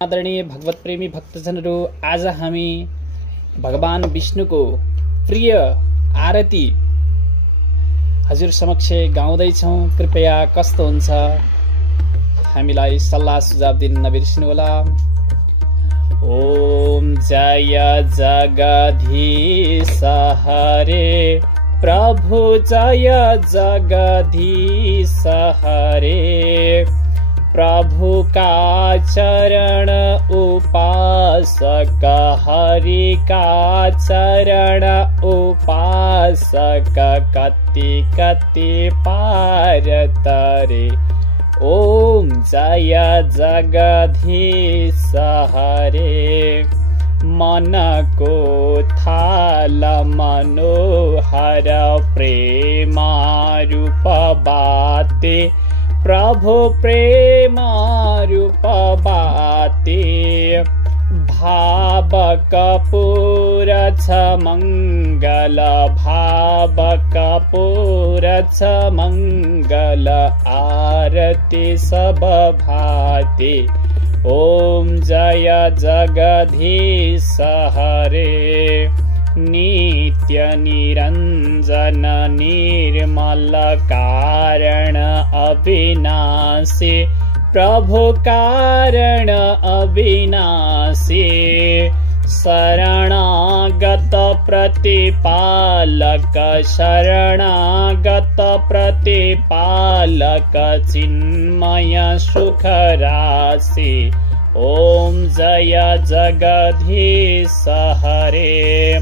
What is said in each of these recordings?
आदरणीय भगवत प्रेमी भक्तजनहरू, आज हामी भगवान विष्णुको प्रिय आरती हजुर समक्ष गाउँदैछौँ। कृपया कस्तो हुन्छ हामीलाई सल्लाह सुझाव दिन नबिर्सिनुहोला। ओम जय जगदीश हरे प्रभु, जय जगदीश हरे प्रभु का चरण उपासक, हरि का चरण उपासक, कति कति पार तरे। ओम जय जगदीश हरे मन को थाल मनोहर प्रेमा रूप बाते, प्रभु प्रेम रूप बाते। भाव कपूर छ मंगल, भाव कपूर छ मंगल, आरती सब भाते। ओम जय जगदीश हरे नित्य निरंजन निर्मल कारण अविनाशी, प्रभु कारण अविनाशी। शरणागत प्रतिपालक, शरणागत प्रतिपालक, चिन्मय सुख राशि। ओम जय जगदीश हरे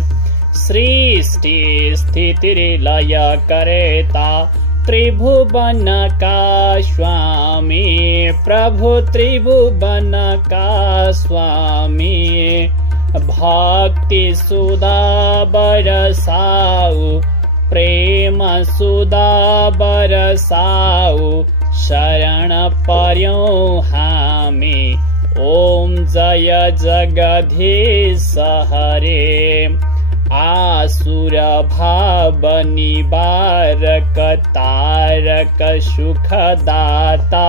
सृष्टि स्थिति लय करेता, त्रिभुवन का स्वामी, प्रभु त्रिभुवन का स्वामी। भक्ति सुधा बरसाऊ, प्रेम सुधा बरसाऊ, शरण पर्यौं हामी। ओम जय जगदीश हरे आसुर भाव निवारक, तारक सुखदाता,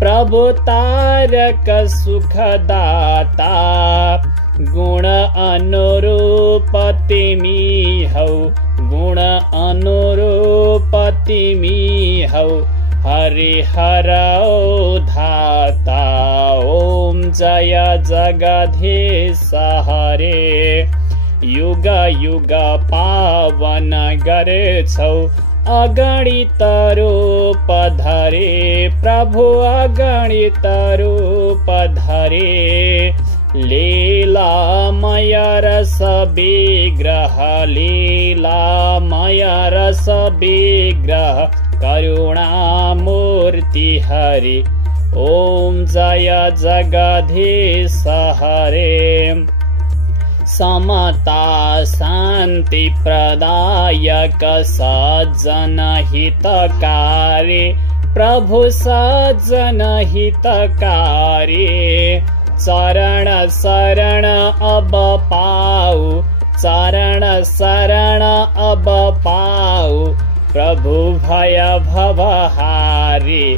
प्रभु तारक सुखदाता। गुण अनुरूप तिमी हौ, गुण अनुरूप तिमी हौ, हरिहर धाता। ओम जय जगदीश हरे युग युग पावन गरेछौ, अगणित रूप धरे, प्रभु अगणित रूप धरे। लीलामय रस विग्रह, लीलामय रस विग्रह, करुणामूर्ति हरि। ओम जय जगदीश हरे समता शांति प्रदायक, सज्जन हितकारी, प्रभु सज्जन हितकारी। चरण शरण अब पाऊ, चरण शरण अब पाऊ, प्रभु भय भवहारी।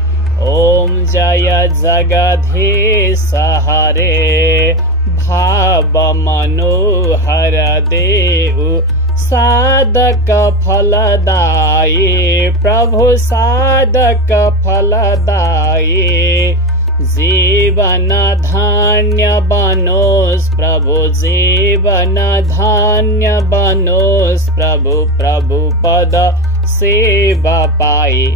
ओम जय जगदीश हरे भाव मनोहर देऊ, साधक फलदायी, प्रभु साधक फलदायी। जीवन धान्य बनोस, प्रभु जीवन धान्य बनोस, प्रभु प्रभु पद सेवा पाई।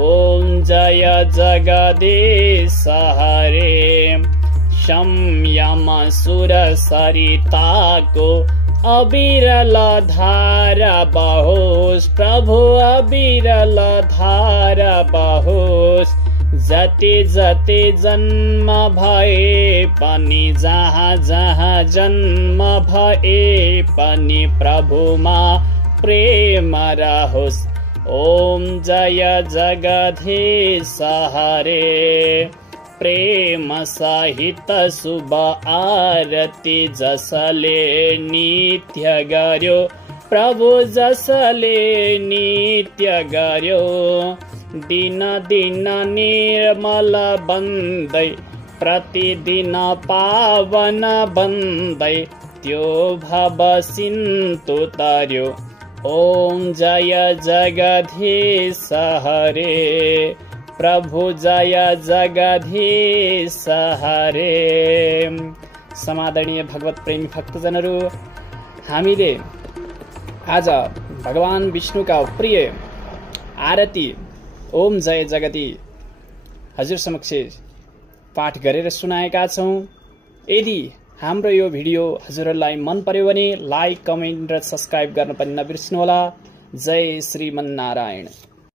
ओम जय जगदीश हरे संयम सुर सरिता को, अविरल धारा बहोस, प्रभु अविरल धारा बहोस। जति जति जन्म भए पनि, जहाँ जहाँ जन्म भए पनि, प्रभुमा प्रेम रहोस्। ओम जय जगदीश हरे प्रेम सहित शुभ आरती जसले नित्य गर्यो, प्रभु जसले नित्य गर्यो। दिन दिन निर्मल बन्दै प्रतिदिन पावन बन्दै त्यो भव सिन्धु तर्यो। ओम जय जगदीश हरे, प्रभु जय जगदीश हरे। समादरणीय भगवत प्रेमी भक्तजनहरू, हामीले आज भगवान विष्णुका प्रिय आरती ओम जय जगदीश हजुर समक्ष पाठ गरेर सुनाएका छौं। यदि हाम्रो यो भिडियो हजुरहरूलाई मन पर्यो भने लाइक, कमेन्ट र सब्स्क्राइब गर्न पनि नबिर्सनुहोला। जय श्रीमन्नारायण।